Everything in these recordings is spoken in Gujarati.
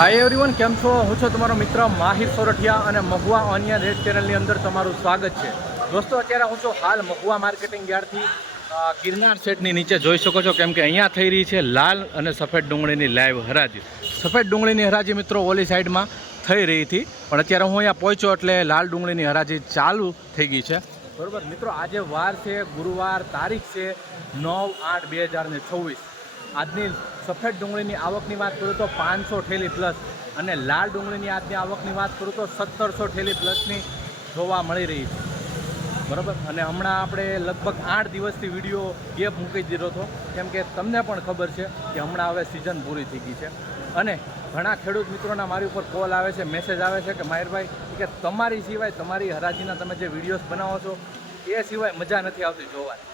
હાય એવરીવન, કેમ છો? હું છું તમારો મિત્ર માહિર સોરઠિયા અને મહુવા ઓનિયન રેડ ચેનલની અંદર તમારું સ્વાગત છે. દોસ્તો, અત્યારે હું છું હાલ મહુવા માર્કેટિંગ યાર્ડથી ગિરનાર સેટની નીચે જોઈ શકો છો, કેમ કે અહીંયા થઈ રહી છે લાલ અને સફેદ ડુંગળીની લાઈવ હરાજી. સફેદ ડુંગળીની હરાજી મિત્રો ઓલી સાઈડમાં થઈ રહી હતી, પણ અત્યારે હું અહીંયા પહોંચ્યો એટલે લાલ ડુંગળીની હરાજી ચાલુ થઈ ગઈ છે. બરાબર મિત્રો, આજે વાર છે ગુરુવાર, તારીખ છે 9/8/2024. આજની સફેદ ડુંગળીની આવકની વાત કરું તો 500 ઠેલી પ્લસ અને લાલ ડુંગળીની આજની આવકની વાત કરું તો 1700 ઠેલી પ્લસની જોવા મળી રહી છે. બરાબર, અને હમણાં આપણે લગભગ 8 દિવસથી વિડીયો ગેપ મૂકી દીધો હતો, કેમ કે તમને પણ ખબર છે કે હમણાં હવે સિઝન પૂરી થઈ ગઈ છે અને ઘણા ખેડૂત મિત્રોના મારી ઉપર કોલ આવે છે, મેસેજ આવે છે કે માહિરભાઈ, કે તમારી સિવાય, તમારી હરાજીના તમે જે વિડીયોઝ બનાવો છો એ સિવાય મજા નથી આવતી જોવાની.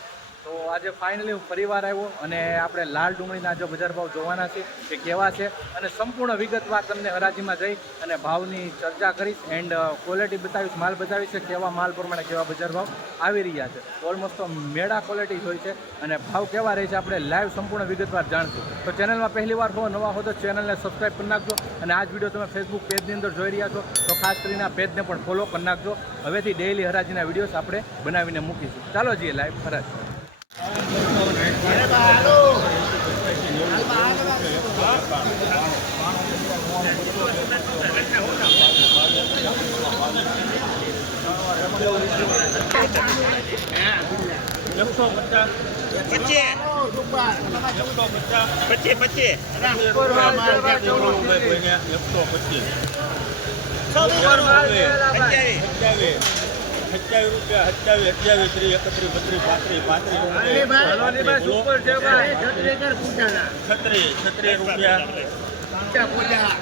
તો આજે ફાઇનલી હું ફરીવાર આવ્યો અને આપણે લાલ ડુંગળીના જો બજાર ભાવ જોવાના છે કે કેવા છે અને સંપૂર્ણ વિગતવાર તમને હરાજીમાં જઈ અને ભાવની ચર્ચા કરીશ એન્ડ ક્વોલિટી બતાવીશ, માલ બતાવીશ કે કેવા માલ પ્રમાણે કેવા બજાર ભાવ આવી રહ્યા છે. ઓલમોસ્ટ તો મેળા ક્વોલિટી હોય છે અને ભાવ કેવા રહે છે આપણે લાઈવ સંપૂર્ણ વિગતવાર જાણશું. તો ચેનલમાં પહેલી વાર હો, નવા હો તો ચેનલને સબસ્ક્રાઈબ કરી નાખજો અને આ જ વિડીયો તમે ફેસબુક પેજની અંદર જોઈ રહ્યા છો તો ખાસ કરીને આ પેજને પણ ફોલો કરી નાખજો. હવેથી ડેઇલી હરાજીના વિડીયોઝ આપણે બનાવીને મૂકીશું. ચાલો જઈએ લાઈવ હરાજી.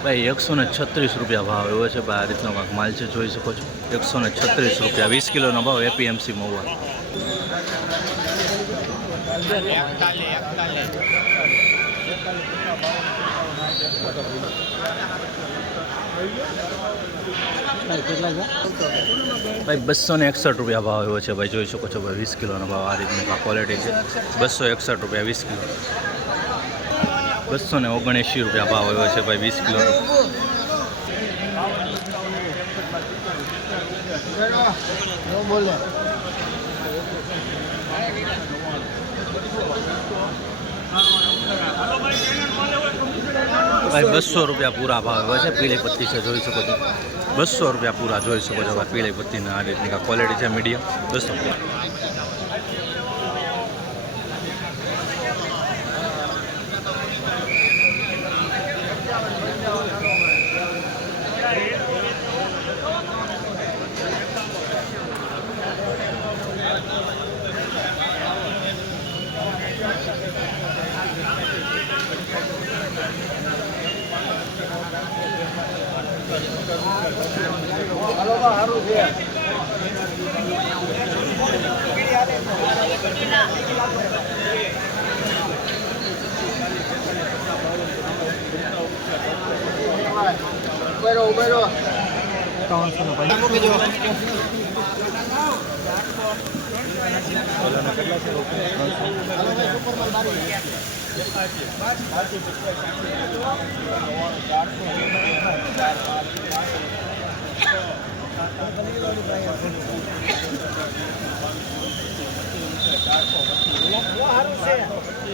ભાઈ 136 રૂપિયા ભાવ એવો છે. આ રીતનો માલ છે, જોઈ શકો છો. 136 રૂપિયા 20 કિલોનો ભાવ એપીએમસી મહુવા. ભાઈ 261 રૂપિયા ભાવ એવો છે. ભાઈ જોઈ શકો છો, ભાઈ 20 કિલોનો ભાવ. આ રીતની ક્વોલિટી છે. 261 રૂપિયા 20 કિલો. 279 રૂપિયા ભાવ એવો છે ભાઈ 20 કિલોનો. ભાઈ 200 રૂપિયા પૂરા ભાવ એવો છે. પીળી પત્તી છે, જોઈ શકો છો. 200 રૂપિયા પૂરા જોઈ શકો છો. ભાઈ પીળી પત્તીના આ રીતની ક્વોલિટી છે, મીડિયમ. 200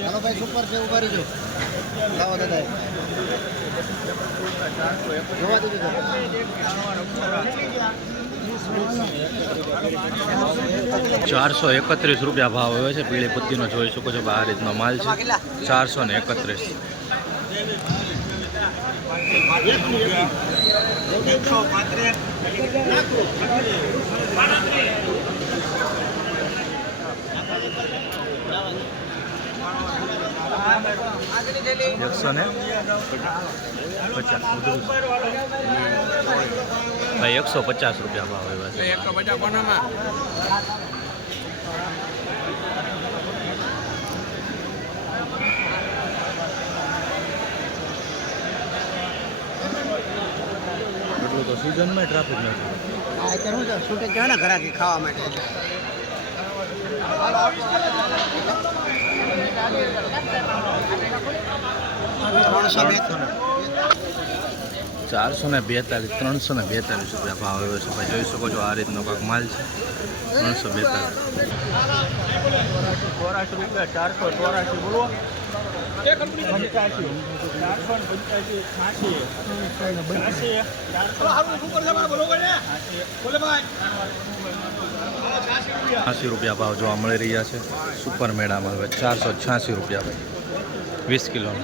હાલો ભાઈ, સુપર છે, ઉભા રહીજો. લાવો દાદા, જોવા દીધું. 431 રૂપિયા ભાવ આવ્યો છે. પીળી પત્તીનો જોઈ શકો છો. આ રીતનો માલ છે. 431. ભાઈ 150 રૂપિયા ભાવ આવ્યા છે. 150 કોનામાં? એટલું તો સિઝનમાં ટ્રાફિક નથી. અત્યારે શું છૂટે છે ને ઘરાકી ખાવા માટે. 442 342 રૂપિયા ભાવ આવ્યો છે ભાઈ. જોઈ શકો છો આ રીતનો કાંક માલ છે. 342 ₹484 બોલો 85 રૂપિયા ભાવ જોવા મળી રહ્યા છે. સુપર મેળામાં હવે 486 રૂપિયા ભાઈ 20 કિલોનો.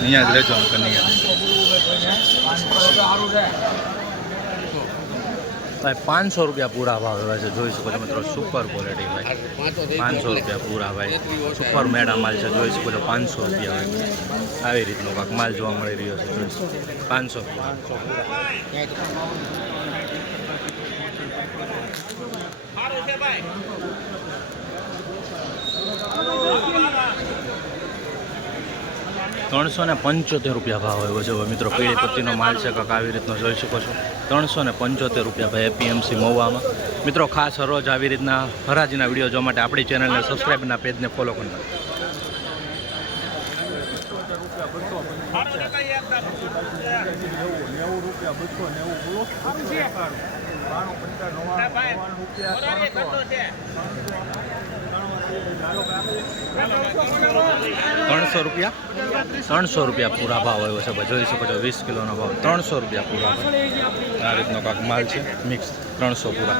અહીંયા જ રહેજો અંકલ અહીંયા. ભાઈ 500 રૂપિયા પૂરા ભાવ એવા છે. જોઈ શકો છો મિત્રો સુપર ક્વોલિટી ભાઈ 500 રૂપિયા પૂરા ભાઈ. સુપર મેળા માલ છે. જોઈ શકો છો 500 રૂપિયા ભાઈ. આવી રીતનો કાંક માલ જોવા મળી રહ્યો છે. જોઈ શકો 500 ₹375 રૂપિયા ભાવ આવ્યો છે મિત્રો. પીળી પત્તીનો માલ છે કાંક આવી રીતનો જોઈ શકો છો. 375 રૂપિયા ભાઈ એપીએમસી મહુવામાં. મિત્રો ખાસ રોજ આવી રીતના હરાજીના વિડીયો જોવા માટે આપણી ચેનલને સબસ્ક્રાઈબના પેજને ફોલો કરી નાખો. ₹300 રૂપિયા પૂરા ભાવ આવ્યો છે ભાઈ. જોઈ શકો છો 20 કિલોનો ભાવ. 300 રૂપિયા પૂરા ભાવ. આ રીતનો કાંક માલ છે મિક્સ. 300 પૂરા.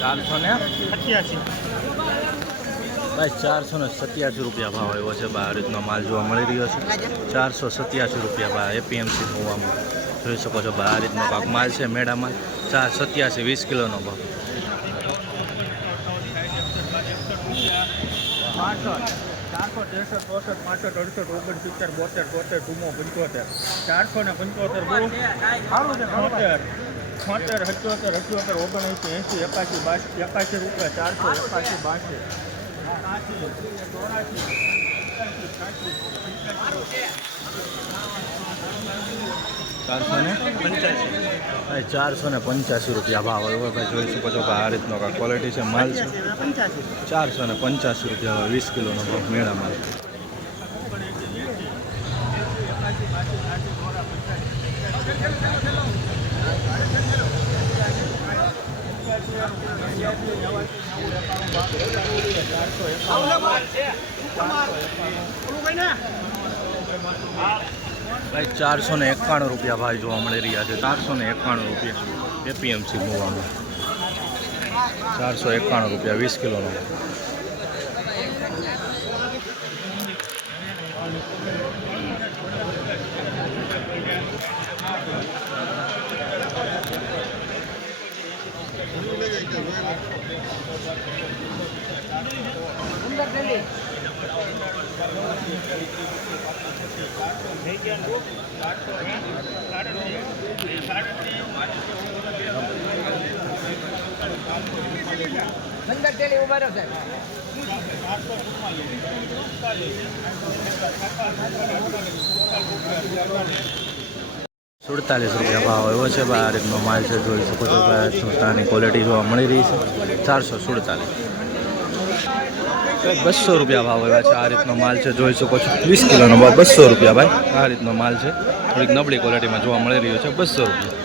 સારું છે 487 રૂપિયા ભાવ આવ્યો છે. આ રીતનો માલ જોવા મળી રહ્યો છે. 487 રૂપિયા ભાવ એપીએમસી મહુવામાં. જોઈ શકો છો આ રીતનો કાંક માલ છે મેળામાં. 487 20 કિલોનો ભાવ. 485 રૂપિયા ભાવ આવ્યો ભાઈ. જોઈ શકો છો આ રીતનો કાંક ક્વોલિટી છે માલ છે. 485 રૂપિયા 20 કિલોનો ભાવ મેળામાં. ભાઈ 491 રૂપિયા ભાઈ જોવા મળી રહ્યા છે. 491 રૂપિયા એપીએમસી મહુવામાં. 491 રૂપિયા 20 કિલોનો. અંદર ટેલી ઉભા રહ્યો સાહેબ. ₹47 રૂપિયા ભાવ આવ્યો છે. આ રીતનો માલ છે. જોઈ શકો છો સંસ્થાની ક્વોલિટી જોવા મળી રહી છે. 447. 200 રૂપિયા ભાવ આવ્યા છે. આ રીતનો માલ છે. જોઈ શકો છો 20 કિલોનો ભાવ 200 રૂપિયા ભાઈ. આ રીતનો માલ છે. થોડીક નબળી ક્વોલિટીમાં જોવા મળી રહ્યો છે. 200 રૂપિયા.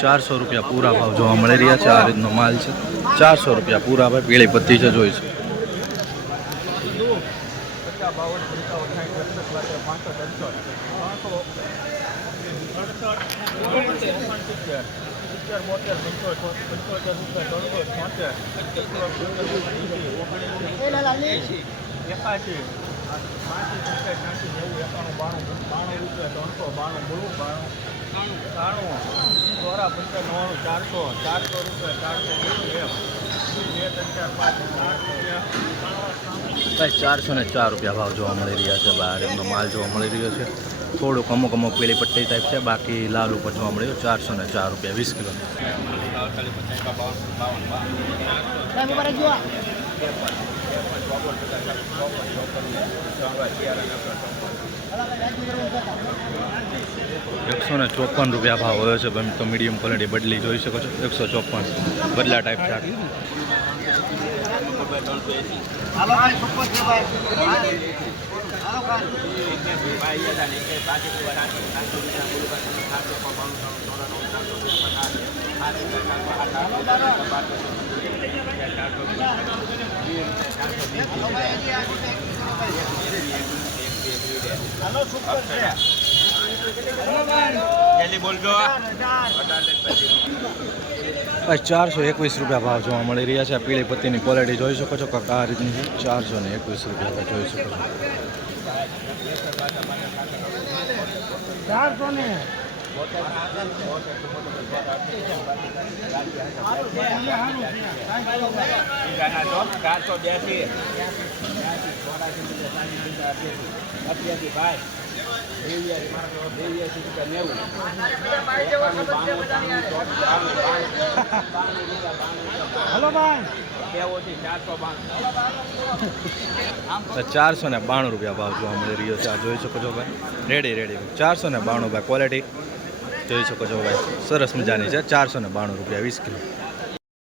₹400 પૂરા ભાવ જોવા મળી રહ્યા છે. આ રીતનો માલ છે. 400 રૂપિયા પૂરા ભાઈ. પીળી પત્તી છે. જોઈશું ભાઈ 404 રૂપિયા ભાવ જોવા મળી રહ્યા છે. બહાર એમનો માલ જોવા મળી રહ્યો છે. થોડુંક અમુક પીળી પટ્ટી ટાઈપ છે, બાકી લાલ ઉપર જોવા મળ્યું 404 રૂપિયા 20 કિલો. ₹154 રૂપિયા ભાવ હોય છે. તો મીડિયમ ક્વોલિટી બદલી જોઈ શકો છો. 154 બદલા ટાઈપ છે. હાલો ભાઈ સુપર છે ભાઈ. હાલો હાલો સુપર છે. જલ્દી બોલજો. 421 રૂપિયા ભાવ જોવા મળી રહ્યા છે. પીળી પત્તીની ક્વોલિટી જોઈ શકો છો. કાંક આ રીતની છે. 421 રૂપિયા જોઈ શકો છો. 400 ને હલો ભાઈ 492 રૂપિયા ભાવ જોવા મળી રહ્યો છે. આ જોઈ શકો છો ભાઈ. રેડી 492 ભાઈ. ક્વોલિટી જોઈ શકો છો ભાઈ. સરસ મજાની છે. 492 રૂપિયા 20 કિલો.